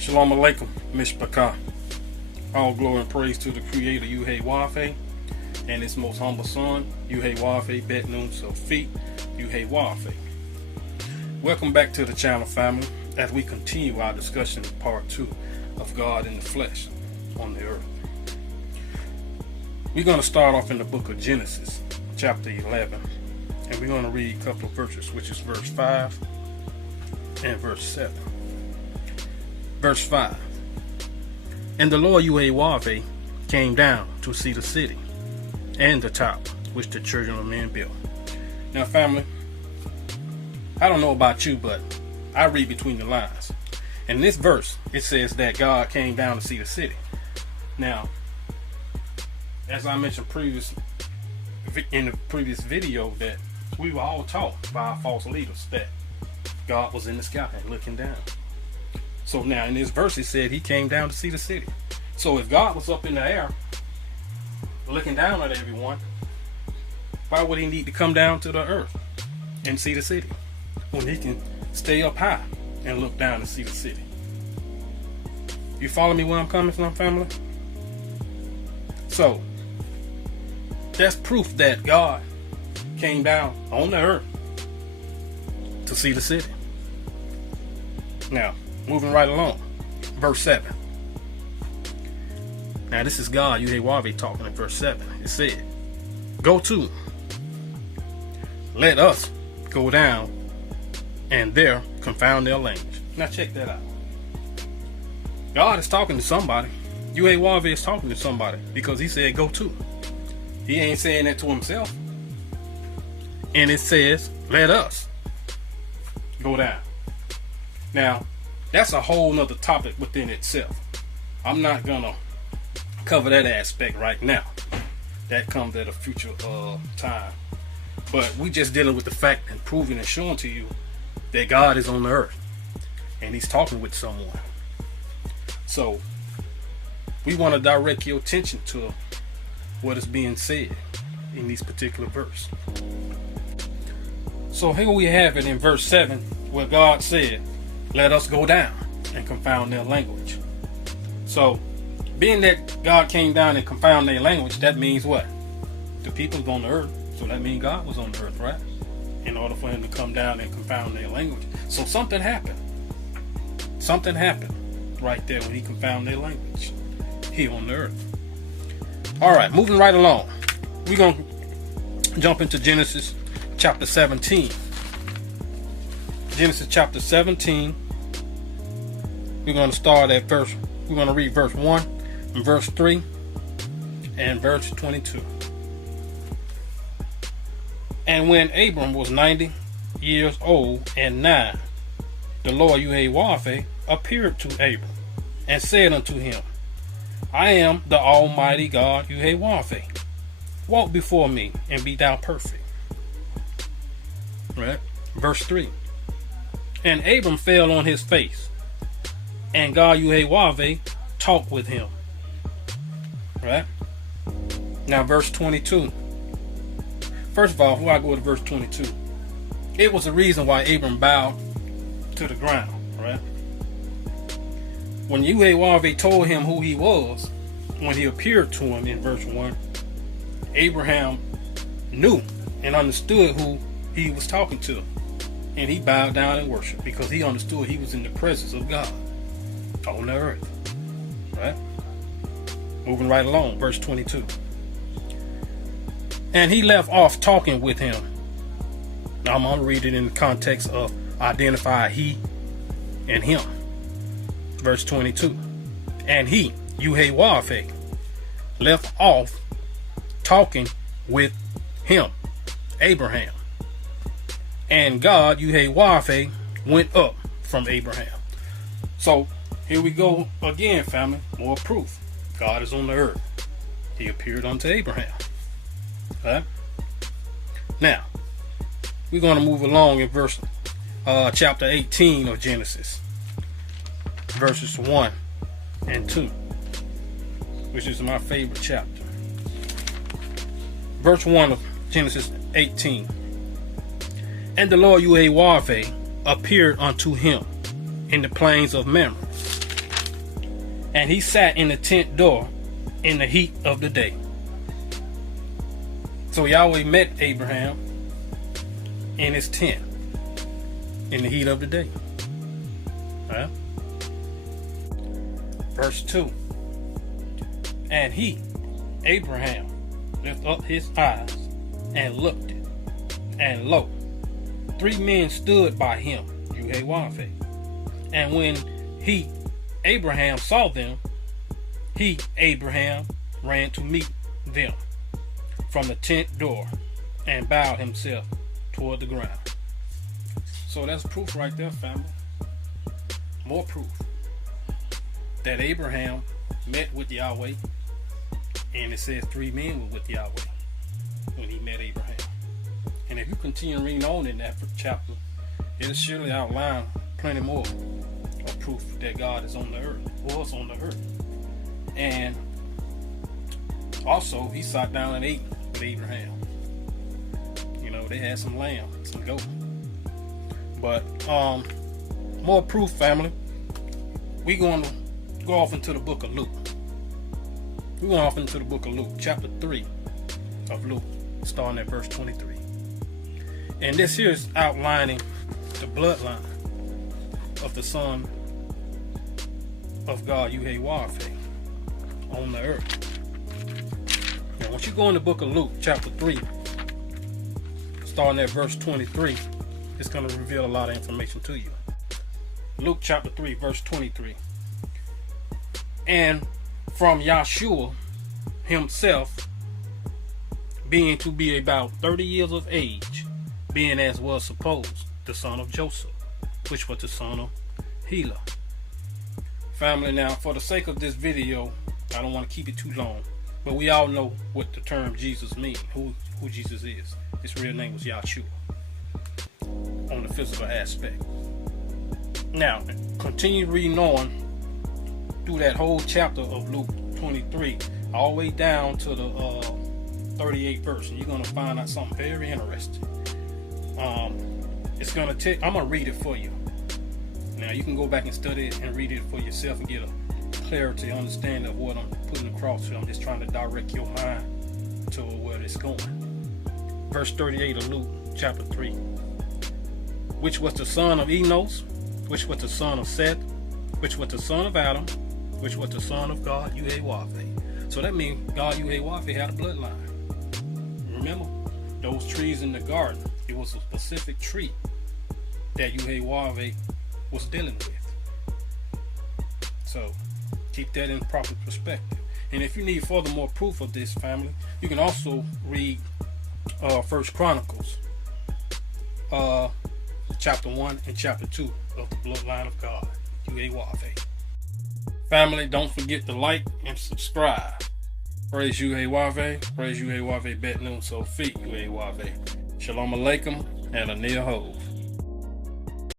Shalom Alaikum, Mishpachah. All glory and praise to the Creator, Yahweh, and His most humble Son, Yahweh, Bet Noon So Feet, Yahweh. Welcome back to the channel, family, as we continue our discussion in part 2 of God in the flesh on the earth. We're going to start off in the book of Genesis, chapter 11, and we're going to read a couple of verses, which is verse 5 and verse 7. Verse 5. And the Lord Yahweh came down to see the city and the tower which the children of men built. Now, family, I don't know about you, but I read between the lines. In this verse, it says that God came down to see the city. Now, as I mentioned in the previous video, that we were all taught by our false leaders that God was in the sky and looking down. So now in this verse it said he came down to see the city. So if God was up in the air looking down at everyone, why would he need to come down to the earth and see the city when he can stay up high and look down and see the city? You follow me where I'm coming from, family? So that's proof that God came down on the earth to see the city. Now, moving right along, verse 7. Now this is God, Yahweh, talking in verse 7. It said, "Go to, let us go down, and there confound their language." Now check that out. God is talking to somebody. Yahweh is talking to somebody because he said, "Go to." He ain't saying that to himself. And it says, "Let us go down." Now, that's a whole nother topic within itself. I'm not gonna cover that aspect right now. That comes at a future time. But we just dealing with the fact and proving and showing to you that God is on the earth and he's talking with someone. So we want to direct your attention to what is being said in this particular verse. So here we have it in verse 7 where God said, "Let us go down and confound their language." So, being that God came down and confound their language, that means what? The people's on the earth. So that means God was on the earth, right? In order for him to come down and confound their language. So something happened. Something happened right there when he confounded their language here on the earth. Alright, moving right along. We're going to jump into Genesis chapter 17. Genesis chapter 17. We're going to start at we're going to read verse 1 and verse 3 and verse 22. "And when Abram was 90 years old and 9, the Lord Yahweh appeared to Abram and said unto him, I am the Almighty God Yahweh. Walk before me and be thou perfect." Right? Verse 3. "And Abram fell on his face, and God Yahweh talked with him." Right? Now verse 22. First of all, before I go to verse 22, it was the reason why Abram bowed to the ground. Right? When Yahweh told him who he was, when he appeared to him in verse 1, Abraham knew and understood who he was talking to. And he bowed down and worshiped because he understood he was in the presence of God on the earth. Right? Moving right along, verse 22. "And he left off talking with him." Now I'm going to read it in the context of identify he and him. Verse 22. "And he, Yahweh, left off talking with him," Abraham. "And God, Yahweh, went up from Abraham." So here we go again, family. More proof. God is on the earth. He appeared unto Abraham. Right? Now, we're going to move along in chapter 18 of Genesis. Verses 1 and 2. Which is my favorite chapter. Verse 1 of Genesis 18. "And the Lord Yahweh appeared unto him in the plains of Mamre, And he sat in the tent door in the heat of the day. So Yahweh met Abraham in his tent in the heat of the day. Huh? Verse 2. And he, Abraham, lifted up his eyes and looked, and lo, 3 men stood by him, Yahweh. And when he, Abraham, saw them, he, Abraham, ran to meet them from the tent door and bowed himself toward the ground. So that's proof right there, family. More proof that Abraham met with Yahweh, and it says 3 men were with Yahweh when he met Abraham. And if you continue reading on in that chapter, it'll surely outline plenty more of proof that God is on the earth, was on the earth. And also, he sat down and ate with Abraham. You know, they had some lamb, some goat. But more proof, family. We're going to go off into the book of Luke. We're going off into the book of Luke, chapter 3 of Luke, starting at verse 23. And this here is outlining the bloodline of the Son of God, Yahweh, on the earth. Now, once you go in the book of Luke, chapter 3, starting at verse 23, it's going to reveal a lot of information to you. Luke chapter 3, verse 23. And from Yahshua himself, being to be about 30 years of age, being as was supposed, the son of Joseph, which was the son of Hela. Family, now, for the sake of this video, I don't want to keep it too long, but we all know what the term Jesus means, who Jesus is. His real name was Yahshua, on the physical aspect. Now, continue reading on through that whole chapter of Luke 23, all the way down to the 38th verse, and you're going to find out something very interesting. It's going to take, I'm going to read it for you. Now, you can go back and study it and read it for yourself and get a clarity, understanding of what I'm putting across here. I'm just trying to direct your mind to where it's going. Verse 38 of Luke chapter 3. Which was the son of Enos, which was the son of Seth, which was the son of Adam, which was the son of God, Yahweh. So that means God, Yahweh, had a bloodline. Remember, those trees in the garden, it was a specific tree that Yahweh was dealing with. So keep that in proper perspective. And if you need further more proof of this, family, you can also read First Chronicles chapter 1 and chapter 2 of the bloodline of God, Yahweh. Family, don't forget to like and subscribe. Praise Yahweh, praise Yahweh, bet noon so feet Yahweh. Shalom alaikum and a near hove.